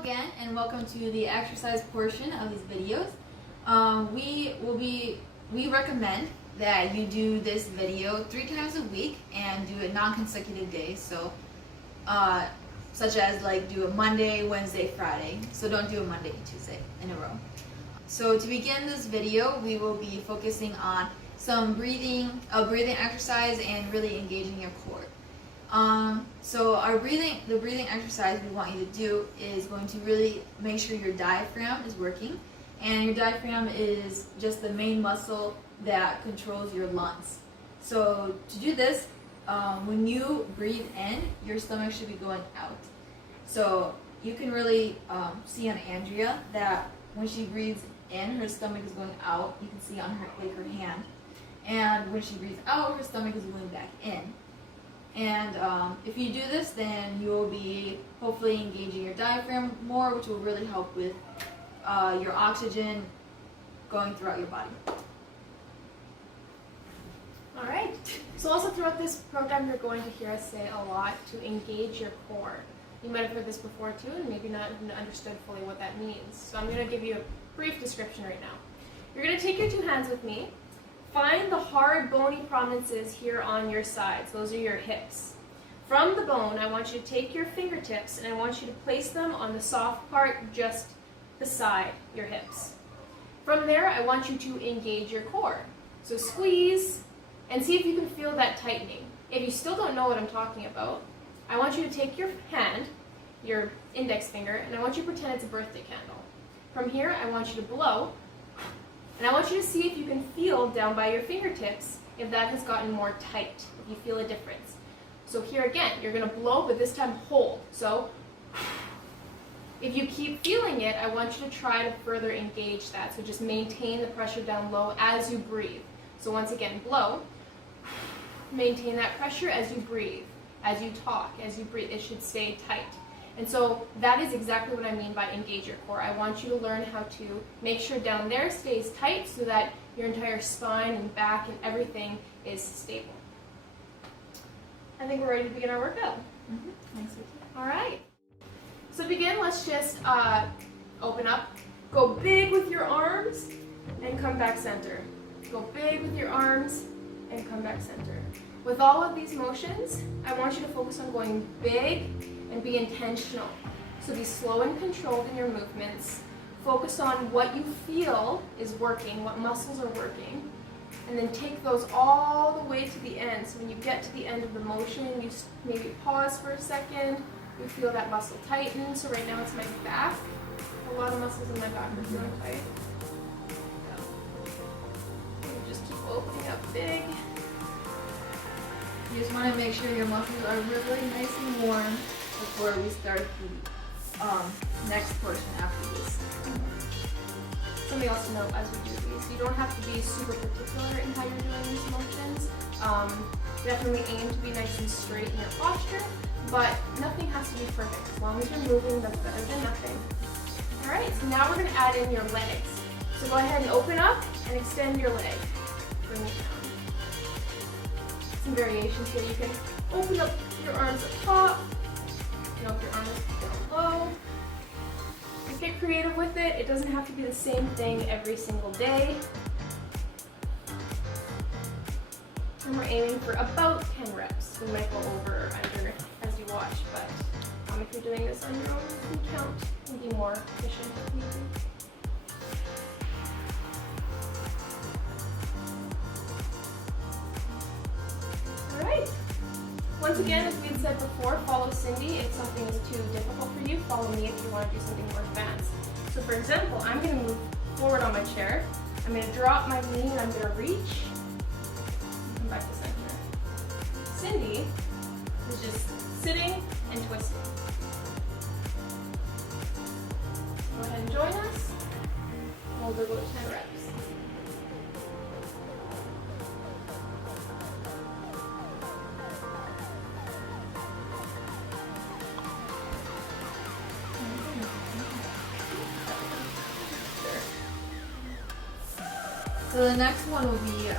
again, and welcome to the exercise portion of these videos. We recommend that you do this video 3 times a week and do it non-consecutive days. So, such as like do a Monday, Wednesday, Friday. So don't do a Monday and Tuesday in a row. So to begin this video, we will be focusing on some breathing exercise and really engaging your core. So the breathing exercise we want you to do is going to really make sure your diaphragm is working, and your diaphragm is just the main muscle that controls your lungs. So to do this, when you breathe in, your stomach should be going out. So you can really see on Andrea that when she breathes in, her stomach is going out. You can see on her hand, and when she breathes out, her stomach is going back in. And if you do this, then you will be hopefully engaging your diaphragm more, which will really help with your oxygen going throughout your body. Alright, so also throughout this program you're going to hear us say a lot to engage your core. You might have heard this before too, and maybe not even understood fully what that means. So I'm going to give you a brief description right now. You're going to take your 2 hands with me. Find the hard, bony prominences here on your sides. Those are your hips. From the bone, I want you to take your fingertips and I want you to place them on the soft part just beside your hips. From there, I want you to engage your core. So squeeze and see if you can feel that tightening. If you still don't know what I'm talking about, I want you to take your hand, your index finger, and I want you to pretend it's a birthday candle. From here, I want you to blow. And I want you to see if you can feel down by your fingertips if that has gotten more tight, if you feel a difference. So here again, you're going to blow, but this time hold. So if you keep feeling it, I want you to try to further engage that. So just maintain the pressure down low as you breathe. So once again, blow. Maintain that pressure as you breathe, as you talk, as you breathe. It should stay tight. And so that is exactly what I mean by engage your core. I want you to learn how to make sure down there stays tight so that your entire spine and back and everything is stable. I think we're ready to begin our workout. Thanks. All right. So to begin, let's just open up. Go big with your arms and come back center. Go big with your arms and come back center. With all of these motions, I want you to focus on going big and be intentional. So be slow and controlled in your movements. Focus on what you feel is working, what muscles are working, and then take those all the way to the end. So when you get to the end of the motion, you maybe pause for a second. You feel that muscle tighten. So right now it's my back. A lot of muscles in my back are feeling tight. You just keep opening up big. You just want to make sure your muscles are really nice and warm before we start the next portion after this. Something else to note as we do these, you don't have to be super particular in how you're doing these motions. Definitely aim to be nice and straight in your posture, but nothing has to be perfect. As long as you're moving, that's better than nothing. Alright, so now we're going to add in your legs. So go ahead and open up and extend your leg. Bring it down. Some variations here. You can open up your arms up top, open up your arms down low. Just get creative with it. It doesn't have to be the same thing every single day. And we're aiming for about 10 reps. We might go over or under as you watch, but if you're doing this on your own, you can count and be more efficient if needed. Once again, as we had said before, follow Cindy. If something is too difficult for you, follow me if you want to do something more advanced. So for example, I'm going to move forward on my chair. I'm going to drop my knee and I'm going to reach. Come back to center. Cindy is just sitting and twisting. Go ahead and join us. We'll do about 10 reps. So the next one will be,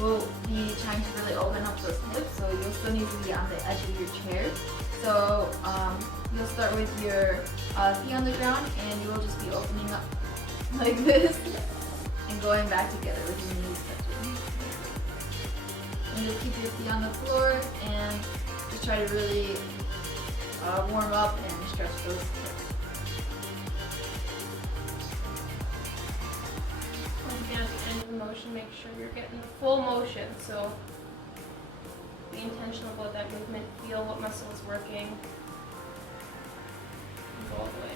we'll be trying to really open up those hips, so you'll still need to be on the edge of your chair. So you'll start with your feet on the ground, and you will just be opening up like this and going back together with your knees touching. And just keep your feet on the floor and just try to really warm up and stretch those hips. Once again, at the end of the motion, make sure you're getting the full motion. So be intentional about that movement. Feel what muscle is working. And go all the way.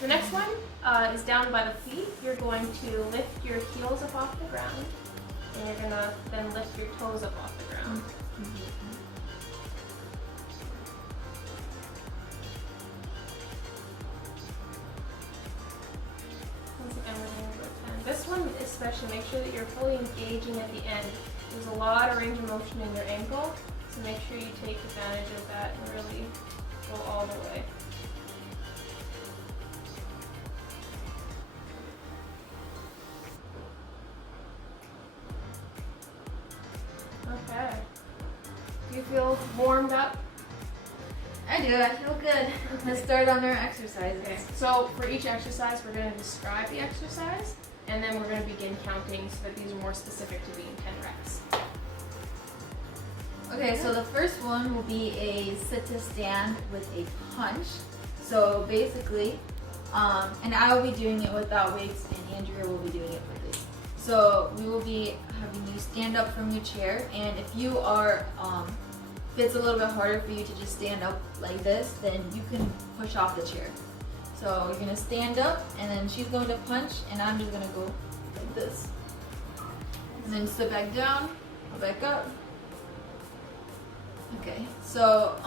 The next one is down by the feet. You're going to lift your heels up off the ground, and you're going to then lift your toes up off the ground. Once again, we're doing about 10. This one especially, make sure that you're fully engaging at the end. There's a lot of range of motion in your ankle, so make sure you take advantage of that and really go all the way. Okay. Do you feel warmed up? I do, I feel good. Let's start on our exercises. Okay. So for each exercise, we're going to describe the exercise, and then we're going to begin counting so that these are more specific to being 10 reps. Okay, so the first one will be a sit to stand with a punch. So basically, and I will be doing it without weights, and Andrea will be doing it with weights. So we will be having you stand up from your chair, and if you are, if it's a little bit harder for you to just stand up like this, then you can push off the chair. So you're gonna stand up, and then she's going to punch, and I'm just gonna go like this. And then sit back down, go back up. Okay, so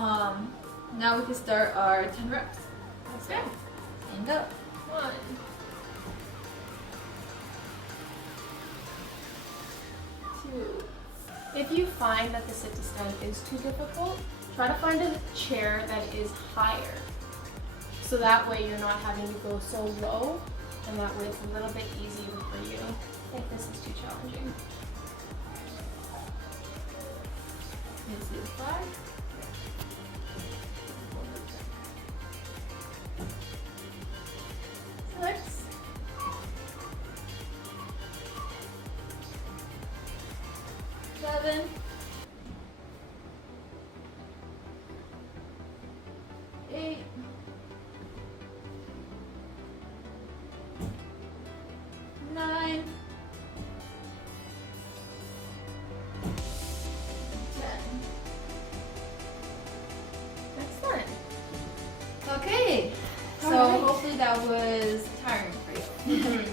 now we can start our 10 reps. Okay. Stand up. 1. 2. If you find that the sit to stand is too difficult, try to find a chair that is higher. So that way you're not having to go so low, and that way it's a little bit easier for you if this is too challenging. This is 5. 6. 7. 8. 9. 10. Excellent. Okay, so Alright. hopefully that was tiring for you.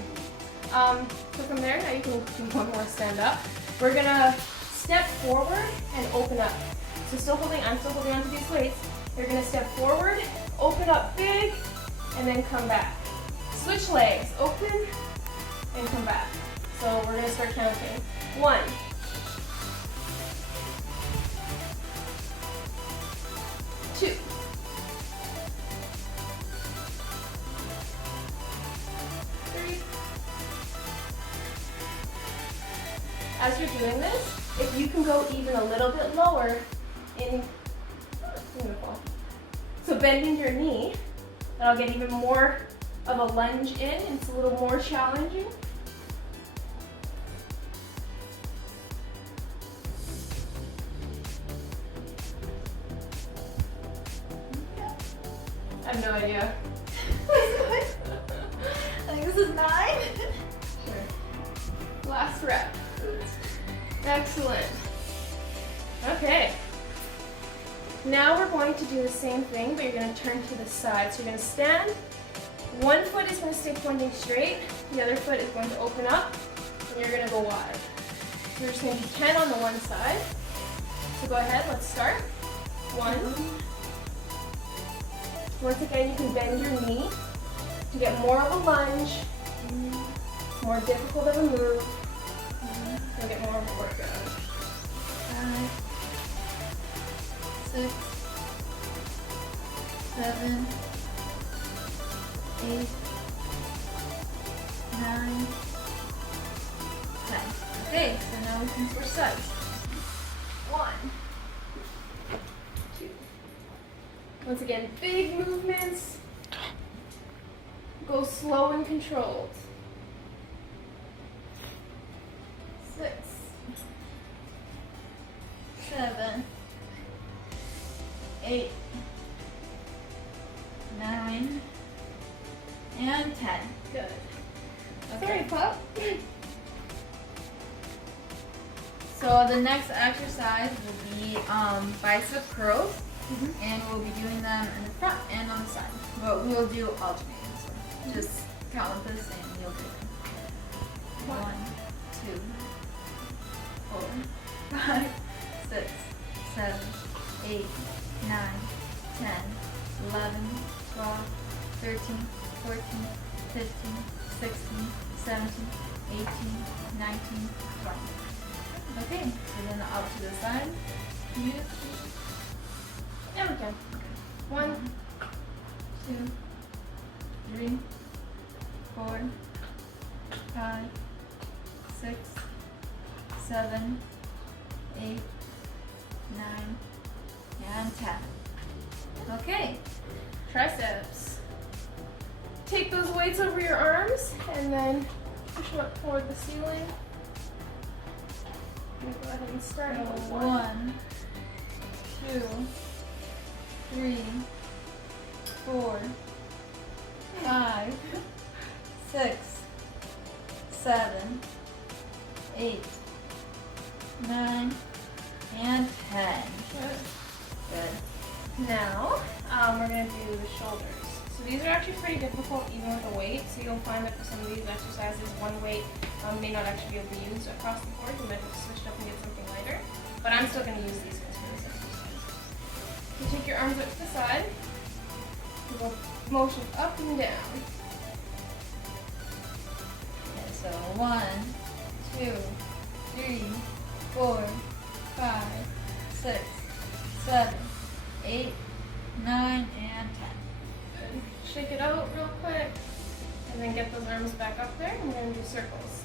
So from there, now you can do one more stand up. We're gonna step forward and open up. So I'm still holding onto these weights. You're gonna step forward, open up big, and then come back. Switch legs, open, and come back. So we're gonna start counting. 1. 2. 3. As you're doing this, if you can go even a little bit lower in, beautiful. So bending your knee, that'll get even more of a lunge in. It's a little more challenging. I have no idea. I think this is 9. Sure. Last rep. Excellent. Okay. Now we're going to do the same thing, but you're going to turn to the side. So you're going to stand. One foot is going to stay pointing straight. The other foot is going to open up, and you're going to go wide. So you're just going to do 10 on the one side. So go ahead, let's start. 1. Once again, you can bend your knee to get more of a lunge. It's more difficult of a move. You'll get more of a workout. 5, 6, 7, 8, 9, 10. Okay, so now we can switch sides. 1, 2, Once again, big movements. Go slow and controlled. 6, 7, 8, 9, and 10. Good. Okay. Sorry, pup. So the next exercise will be bicep curls, and we'll be doing them in the front and on the side. But we'll do alternating. So just count with us, and you'll do them. 1, 2, 4, 5, 6, 7, 8, 9, 10, 11, 12, 13, 14, 15, 16, 17, 18, 19, 20. Okay, so then up to the side. You. And again. 1, 2, 3, 4, 5, 6, 7, 8, 9, and 10. Okay. triceps. Take those weights over your arms and then push them up toward the ceiling. I'm gonna go ahead and start with 1, 2, 3, 4, 5, 6, 7, 8, 9, and 10. Good. Now, we're going to do the shoulders. So these are actually pretty difficult even with a weight. So you'll find that for some of these exercises, one weight may not actually be able to be used across the board. You might have to switch it up and get something lighter. But I'm still going to use these ones for this exercise. You take your arms up to the side. You go motion up and down. Okay, so 1, 2, 3, 4, 5, 6, 7, 8, 9, and 10. Good. Shake it out real quick. And then get those arms back up there. And we're going to do circles.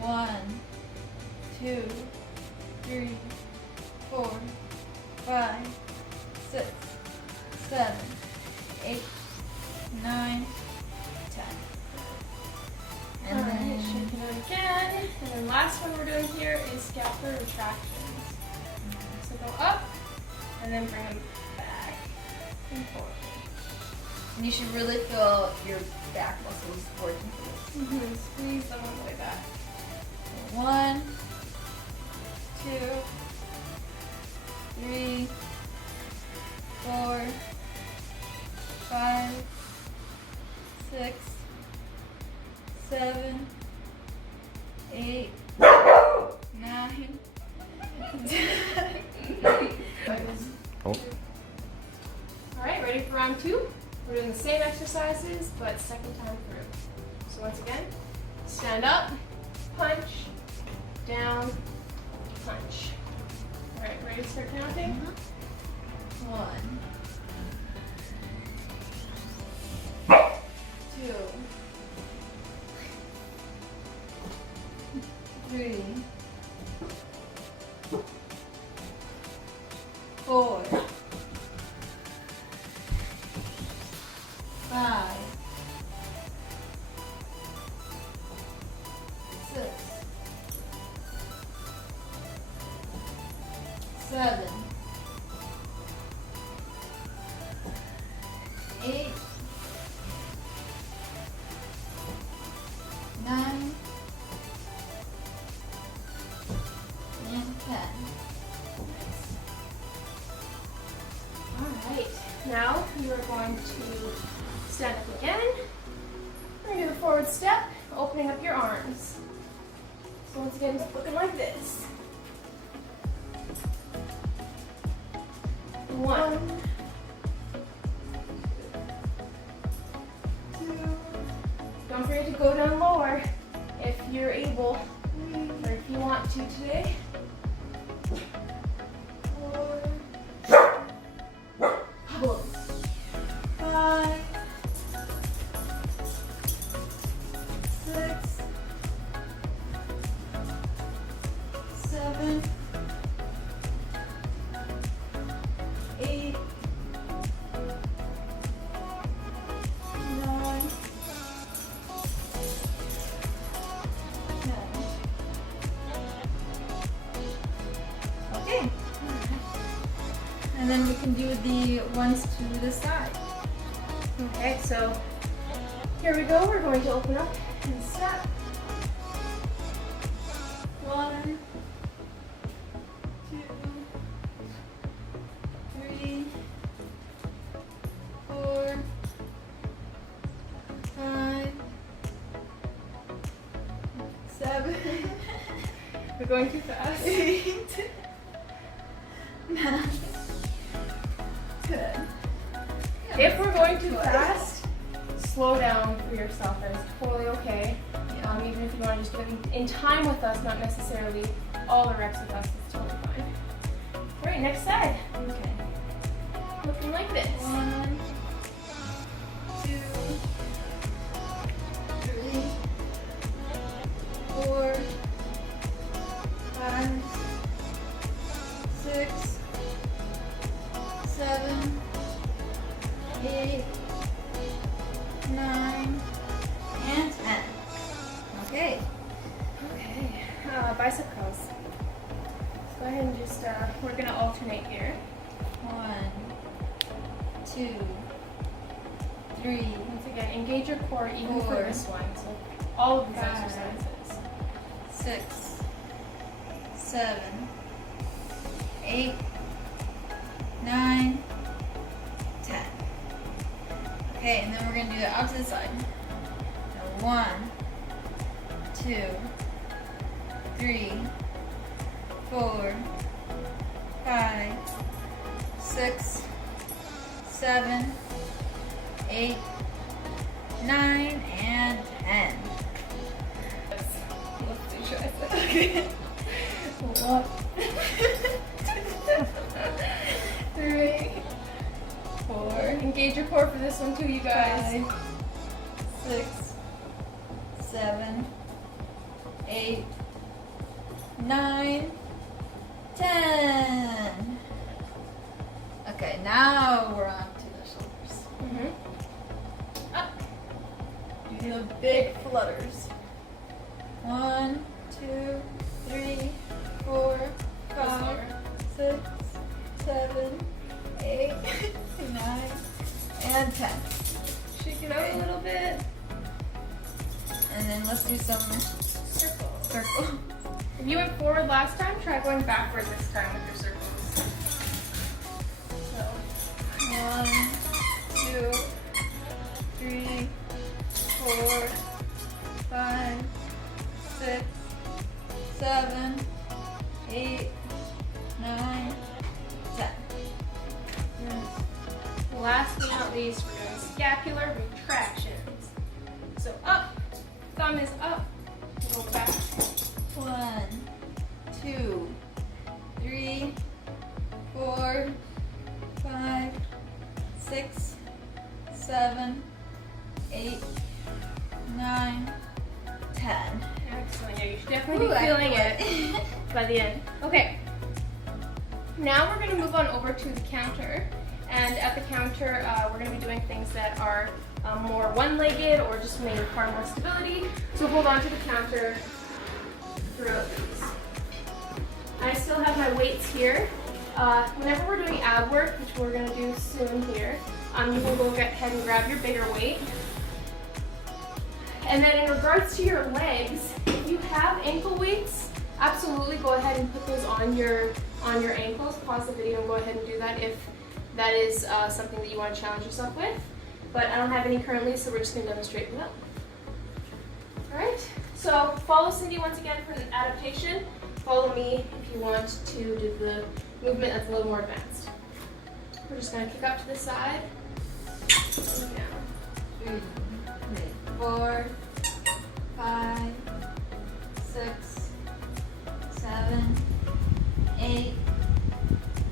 1, 2, 3, 4, 5, 6, 7, 8, 9, 10. And Alright, then shake it out again. And then last one we're doing here is scapular retractions. So go up and then bring them back and forth. and you should really feel your back muscles working for this. Squeeze them all the way back. 1, 2, 3, 4, 5, 6, 7, 8, 9, 10. Oh. Alright, ready for round 2? We're doing the same exercises, but second time through. So once again, stand up, punch, down, punch. Alright, ready to start counting? 1, 2, 3, 4, 5, 6, 7, 8, 9, and 10. Alright, now you are going to stand up again. We're going to do the forward step, opening up your arms. So once again, it's looking like this. 1, 2, don't forget to go down lower if you're able, or if you want to today. 4, 5, 6, 7, 8, then we can do the ones to the side. Okay, so here we go. We're going to open up and step. 1, 2, 3, 4, 5, 7, We're going too fast. 8, 9, 10. If we're going too fast, slow down for yourself. That is totally okay. Even if you want to just get in time with us, not necessarily all the reps with us, it's totally fine. All right, next side. Okay. Looking like this. 1, 2, 3, 4, 5, 6, 7, 8, 9, and 10. Okay. Okay, bicep curls. Let's go ahead and just, we're gonna alternate here. 1, 2, 3, Once again, engage your core even for 4, this one. So all of these 5, exercises. 6, 7, 8, 9, 10. Okay, and then we're gonna do it out to the side. Now 1, 2, 3, 4, 5, 6, 7, 8, 9, and 10. Let's do triceps. Okay. 1, 3, 4. Engage your core for this one too, you guys. 5, 6, 7, 8, 9, 10. Okay, now we're on to the shoulders. Mm-hmm. Up. Do the big flutters. 1, 2, 3, 4, 5, 6, 7, 8, 9, and 10. Shake it out a little bit. And then let's do some circle. If you went forward last time, try going backward this time with your circles. So, 1, 2, 3, 4, 5, 6, 7, 8, 9, 10. last but not least, we're doing scapular retractions. So up, thumb is up, go back. 1, 2, 3, 4, 5, 6, 7, 8, 9, 10. Excellent. Yeah, you should definitely be Ooh, feeling excellent. it by the end. Okay. Now we're going to move on over to the counter. And at the counter, we're going to be doing things that are more one-legged or just may require more stability. So hold on to the counter throughout these. I still have my weights here. Whenever we're doing ab work, which we're going to do soon here, you can go ahead and grab your bigger weight. And then in regards to your legs, if you have ankle weights, absolutely go ahead and put those on your ankles. Pause the video and go ahead and do that if that is something that you want to challenge yourself with. But I don't have any currently, so we're just going to demonstrate without. Alright, so follow Cindy once again for an adaptation. Follow me if you want to do the movement that's a little more advanced. We're just going to kick up to the side and down. 3, 4, 5, 6, 7, 8,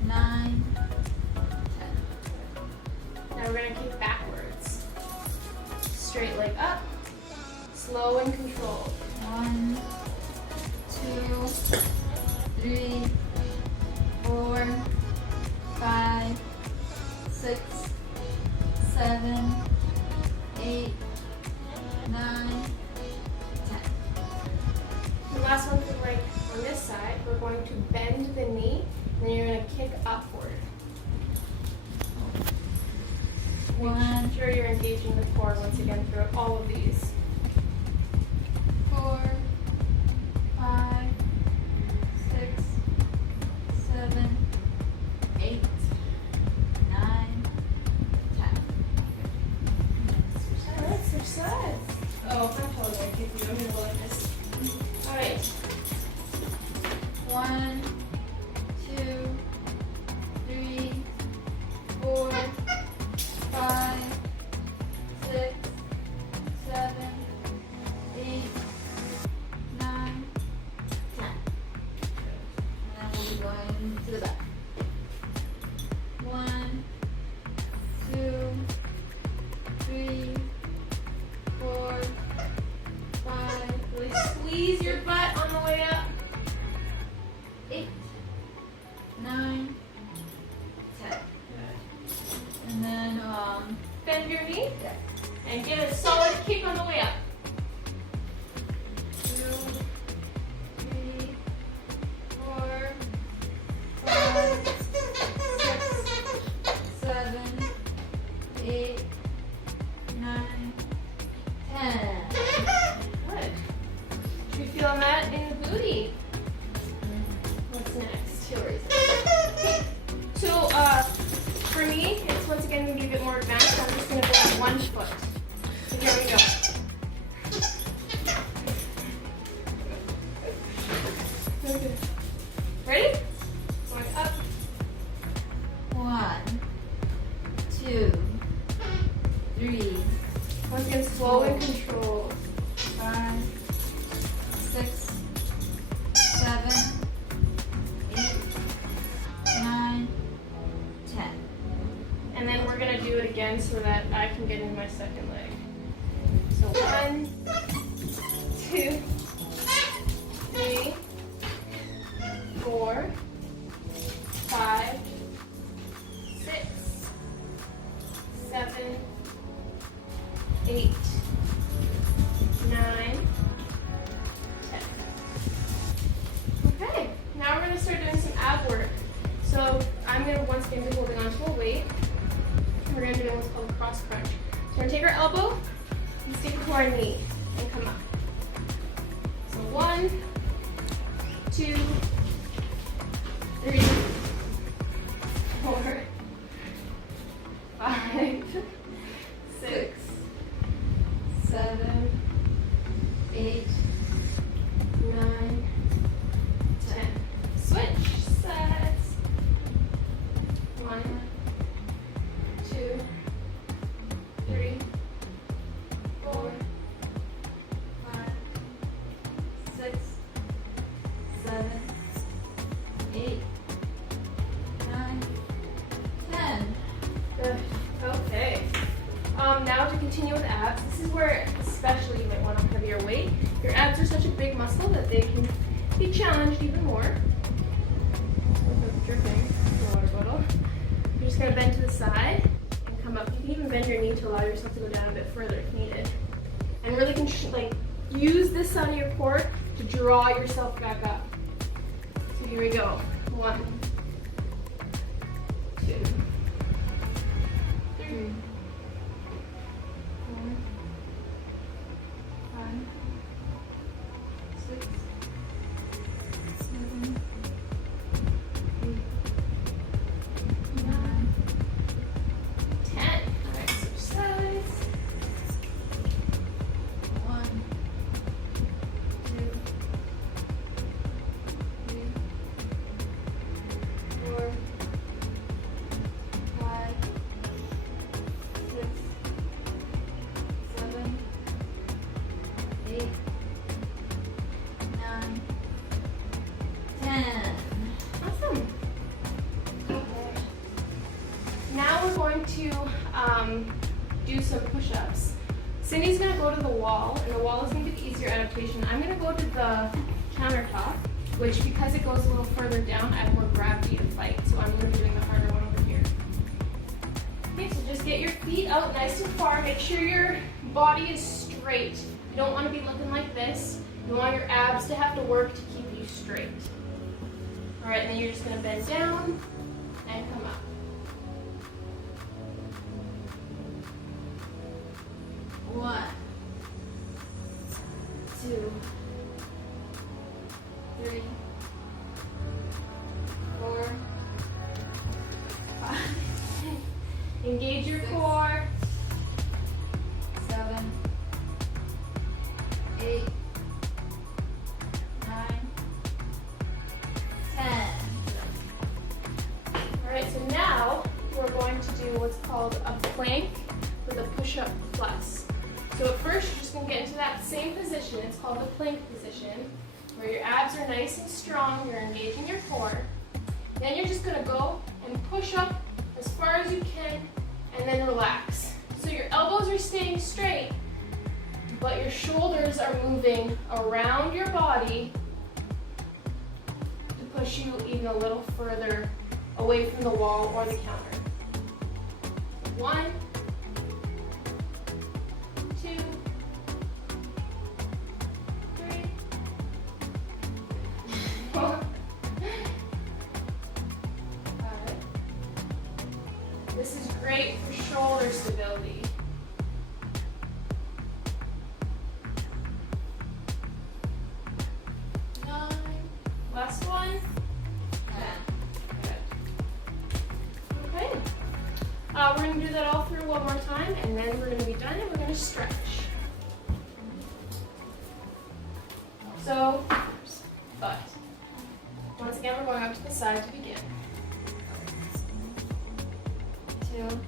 9, 10. Now we're going to kick backwards. Straight leg up, slow and controlled. 1, 2, 3, 4, 5, 6, 7, 8, 9, 10. The last one for the leg on this side, we're going to bend the knee, and then you're going to kick upward. 1, Make sure you're engaging the core once again throughout all of these. 4, 5, 6, 7, 8, 9, 10. Alright, switch sides. Oh, I'm totally going to keep you. I'm going to go like this. Alright. 1, 2, 3, 4, 5, 6, 7, 8, 9, 10. And then we'll be going to the back. 1, 2, 3, 4, 5, Really squeeze your butt on the way up. 8, 9, 10. And then, Bend your knee yeah. and give it a solid kick on the way up. 2, 3, 4, 5, 6, 7, 8, 9, 10. Good. Should we feel that in the booty? What's next? So, for me, it's once again going to be a bit more advanced. I'm just going to go on one foot. So here we go. Okay. Ready? Going up. 1, 2, 3, Once again, slow and controlled. 5, 6, 7, 8, 9, 10. And then we're going to do it again so that I can get into my second leg. So 1, 2, 3, 4, 5, 6, 7, 8, 9, 10. Okay, now we're going to start doing some ab work. So I'm going to once again be holding onto a weight. And we're going to do what's called a cross crunch. So we're going to take our elbow and stick it to our knee and come up. So 1, 2, 3, 4, 5, 6, 7, 8, 9, 10. Switch sides. 1, 2, 3, 4, 5, 6, 7, 8, 9, 10. Good. Okay. Now to continue with abs, this is where especially you might want a heavier weight. Your abs are such a big muscle that they can be challenged even more. Dripping the water bottle. You're just gonna bend to the side and come up. You can even bend your knee to allow yourself to go down a bit further if needed. And really use this side of your core to draw yourself back up. So here we go. 1, 2, 3, 4, 5, 6, 7, 8, 9, 10. Alright, switch sides. 1, 2, 3, 4, 5, 6, 7, 8, 9, 10. Awesome. Okay. Now we're going to do some push-ups. Cindy's going to go to the wall, and the wall is going to be easier adaptation. I'm going to go to the countertop, which because it goes a little further down, I have more gravity to fight. So I'm going to be doing the harder one over here. Okay, so just get your feet out nice and far. Make sure your body is straight. You don't want to be looking like this. You want your abs to have to work to keep you straight. All right, and then you're just going to bend down and come up. Engage your 6, core. 7, 8, 9, 10. Alright, so now we're going to do what's called a plank with a push-up plus. So at first you're just going to get into that same position. It's called the plank position, where your abs are nice and strong, you're engaging your core. Then you're just going to go and push up as far as you can and then relax. So your elbows are staying straight, but your shoulders are moving around your body to push you even a little further away from the wall or the counter. 1, 2, 3, 4, 5. This is great for shoulder stability. 9. Last one. 10. Good. Okay. We're going to do that all through one more time, and then we're going to be done, and we're going to stretch. So, but, once again, we're going out to the side to begin. 2,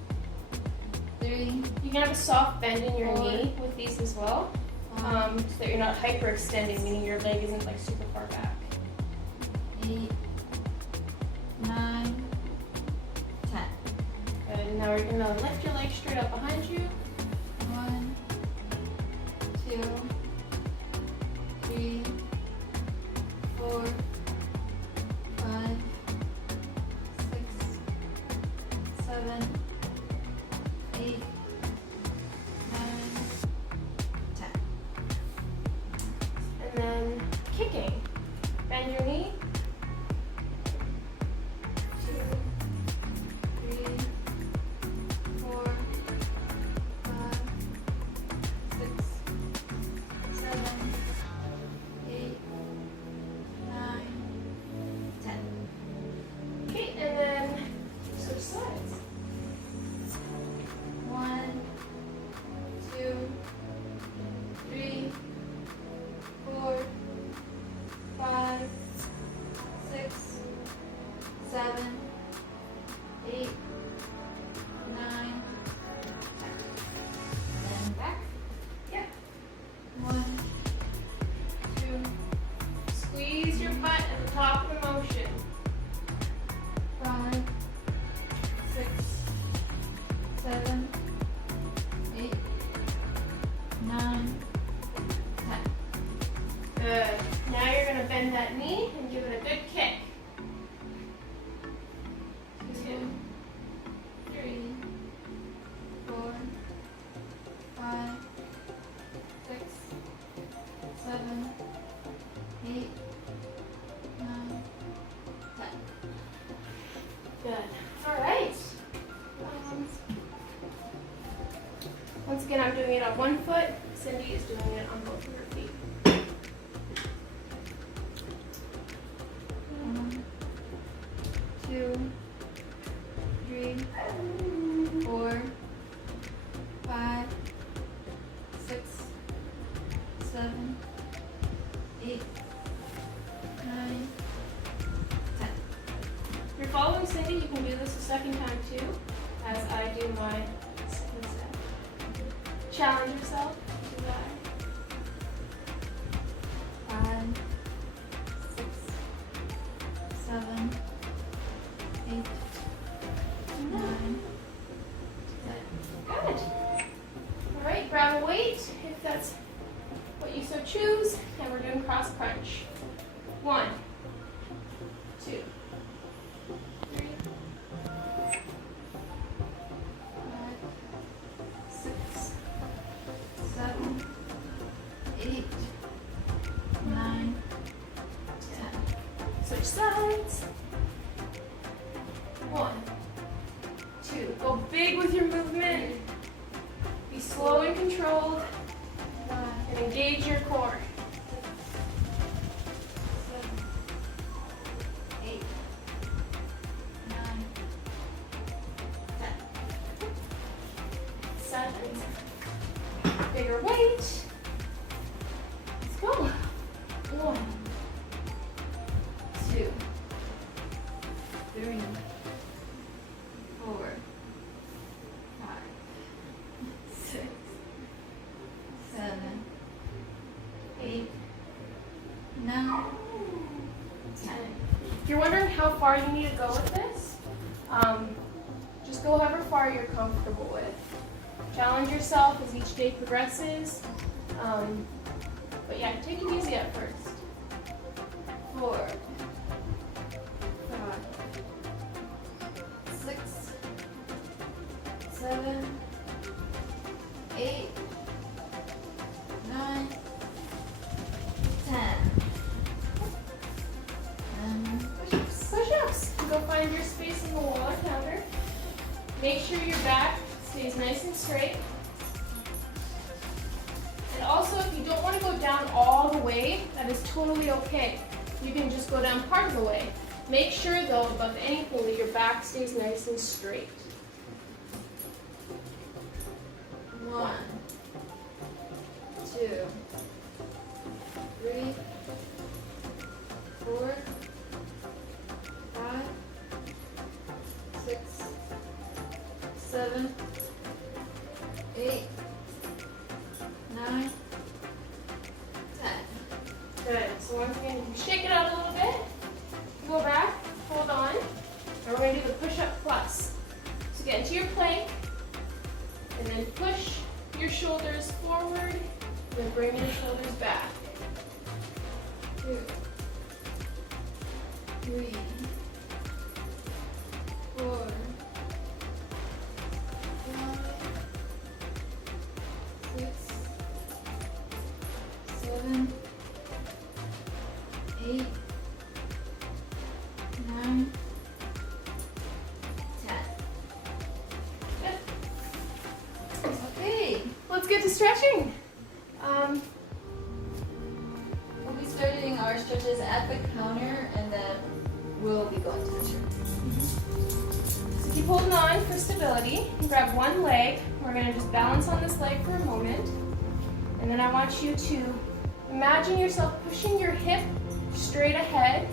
3, You can have a soft bend in your 4, knee with these as well, so that you're not hyperextending, meaning your leg isn't like super far back. 8, 9, 10. Good, and now we're going to lift your leg straight up behind you. 1, 2, 3, 4, 5, 6, 7, 8, 9, 10. And then kicking. Bend your knee. 2, 3, 4, 5, 6, 7, 8, 9, 10. Okay, and then switch sides. 1, 2, 3, 4, 5, 6, 7, 8, 9, 10. Then back. Yeah. 1, 2, Squeeze your butt at the top of the motion. 5, 6, 7, 8, 9, 10. Good. Now you're going to bend that knee and give it a good kick. 2, 3, 4, 5, 6, 7, 8, 9, 10. Good. All right. Once again, I'm doing it on one foot. Cindy is doing it on both of her feet. 1, 2, 3, 4, 5, 6, 7, 8, 9, 10. If you're following Cindy, you can do this a second time too, as I do my second set. Challenge yourself to that. 5, 6, 7, 8, 9, 10. Good. All right, grab a weight if that's what you so choose, and we're doing cross crunch. 1, 2, 3, 5, 6, 7, 8, 9, 10. switch sides. 1, 2, go big with your movement. Be slow and controlled, 5, and engage your core. 7, 8, 9, 10. bigger weight. Let's go. 1, 2, 3, 4, 5, 6, 7, 8, 9, 10. If you're wondering how far you need to go with this, just go however far you're comfortable with. Challenge yourself as each day progresses. But yeah, take it easy at first. 4, 5, 6, 7, 8, 9, 10. Push-ups. Push-ups. Go find your space in the wall or counter. Make sure your back stays nice and straight. And also, if you don't want to go down all the way, that is totally okay. You can just go down part of the way. Make sure, though, above anything, that your back stays nice and straight. 1, 2, 3, 4, 5, 6, 7, 8, 9, 10. Good. So once again, you shake it out a little bit. Go back, hold on. And we're going to do the push-up plus. So get into your plank, and then push your shoulders forward, and then bring your shoulders back. 2, 3, 4, 5, 6, 7, 8, 9, 10. Good. Okay, Let's get to stretching. we'll be starting our stretches at the counter and then we'll be going to the gym. So keep holding on for stability. Grab one leg. We're going to just balance on this leg for a moment. And then I want you to imagine yourself pushing your hip straight ahead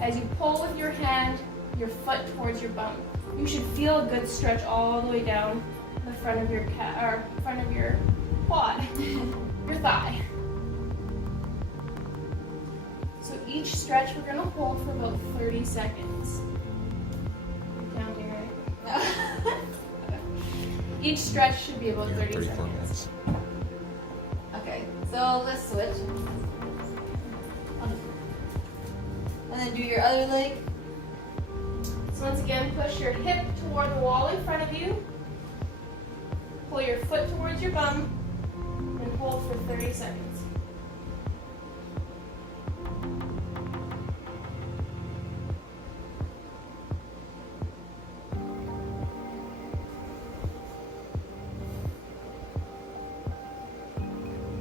as you pull with your hand your foot towards your bum. You should feel a good stretch all the way down the front of your front of your quad, your thigh. So each stretch we're going to hold for about 30 seconds. You're counting, right? Each stretch should be about 30 34 seconds. minutes. Okay, so let's switch. And then do your other leg. So once again, push your hip toward the wall in front of you. Pull your foot towards your bum and hold for 30 seconds.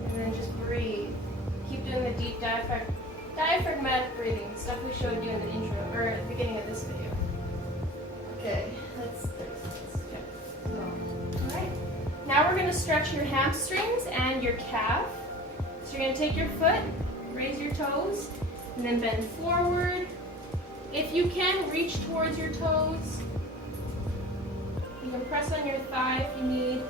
And then just breathe. Keep doing the deep diaphragmatic breathing, stuff we showed you in the intro, or at the beginning of this video. Okay, let's check. So, Alright, now we're going to stretch your hamstrings and your calf. So you're going to take your foot, raise your toes, and then bend forward. If you can, reach towards your toes. You can press on your thigh if you need.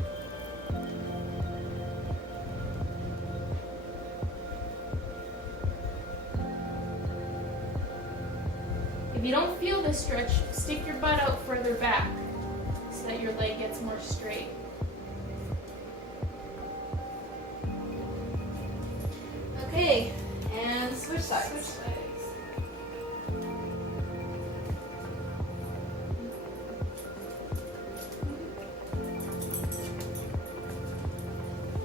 If you don't feel this stretch, stick your butt out further back so that your leg gets more straight. okay, and switch sides. Switch legs.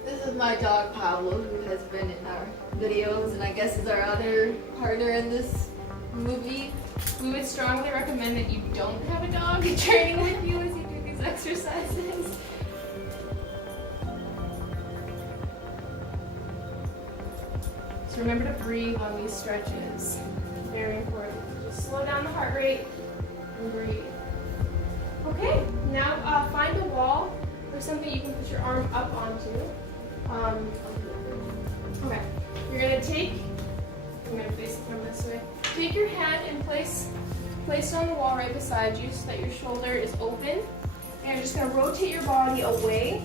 This is my dog Pablo, who has been in our videos, and I guess is our other partner in this movie. We would strongly recommend that you don't have a dog training with you as you do these exercises. So remember to breathe on these stretches. Very important. Just slow down the heart rate and breathe. Okay, now find a wall or something you can put your arm up onto. Okay, you're gonna take, I'm gonna face the camera this way. Take your hand and place it on the wall right beside you so that your shoulder is open. And you're just gonna rotate your body away,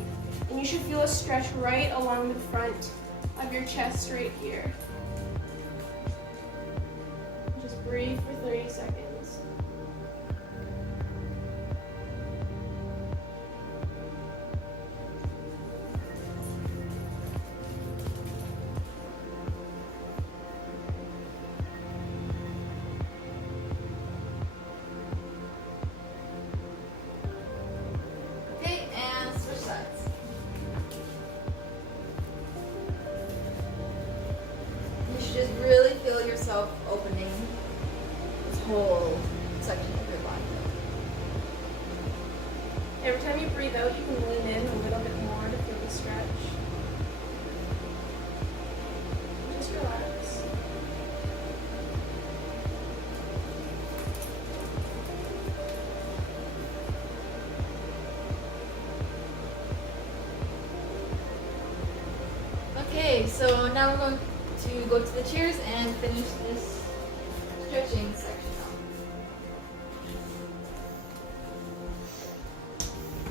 and you should feel a stretch right along the front of your chest right here. Just breathe for 30 seconds. Okay, and switch sides. You should just really feel yourself opening this whole section of your body. Every time you breathe out, you can lean in a little bit more to feel the stretch. Just relax. Okay, so now we're going to go to the chairs and finish this stretching section off.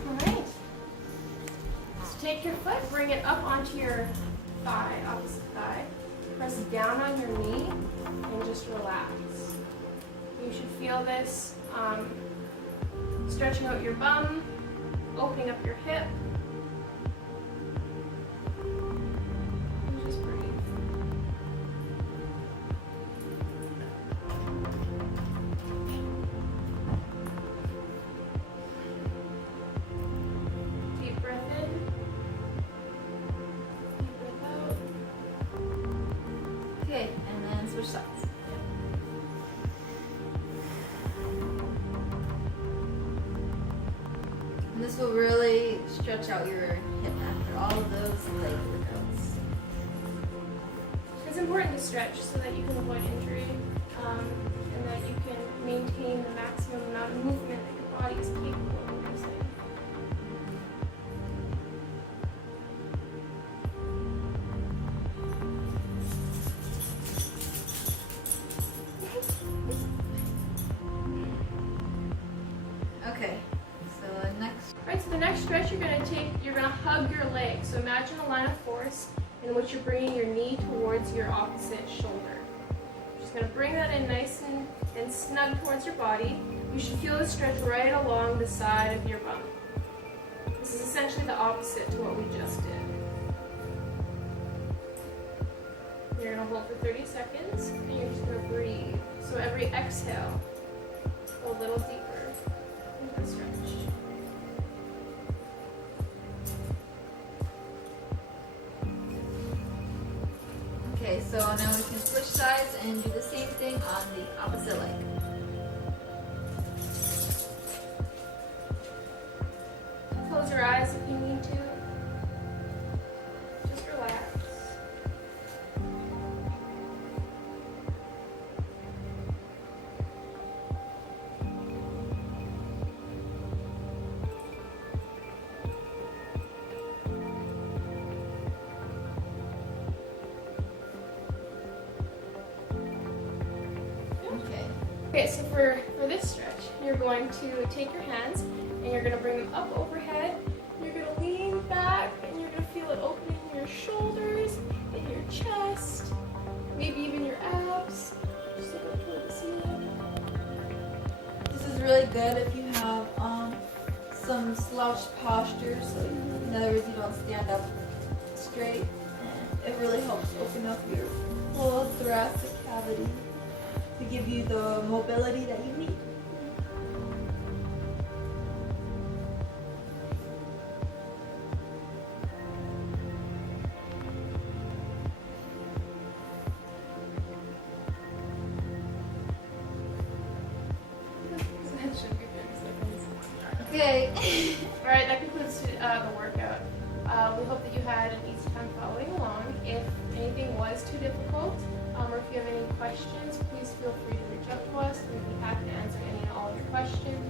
Alright. So take your foot, bring it up onto your thigh, opposite thigh. Press down on your knee and just relax. You should feel this stretching out your bum, opening up your hip. And just breathe. Deep breath in. Deep breath out. Okay, and then switch sides. And this will really stretch out your hip after all of those leg workouts. It's important to stretch so that you can avoid injury and that you can maintain the maximum amount of movement that your body is capable of producing. Okay, so next. Right, so the next stretch you're gonna hug your leg. So imagine a line of force in which you're bringing your knee towards your opposite shoulder. Just gonna bring that in nice and snug towards your body. You should feel the stretch right along the side of your bum. This is essentially the opposite to what we just did. You're gonna hold for 30 seconds and you're just gonna breathe. So every exhale, go a little deeper into the stretch. Okay, so now we can switch sides and do the same thing on the opposite leg. Close your eyes if you need to. Just relax. Okay. Okay, so for this stretch, you're going to take your hands and you're going to bring them up overhead. You're going to lean back and you're going to feel it opening your shoulders and your chest, maybe even your abs. Just look up toward the ceiling. This is really good if you have some slouched posture, so in other words, you don't stand up straight. And it really helps open up your whole thoracic cavity to give you the mobility that you need. So that should be 30 seconds. Okay. Alright, that concludes the workout. We hope that you had an easy time following along. If anything was too difficult, or if you have any questions, please feel free to reach out to us. We'd be happy to answer any and all of your questions.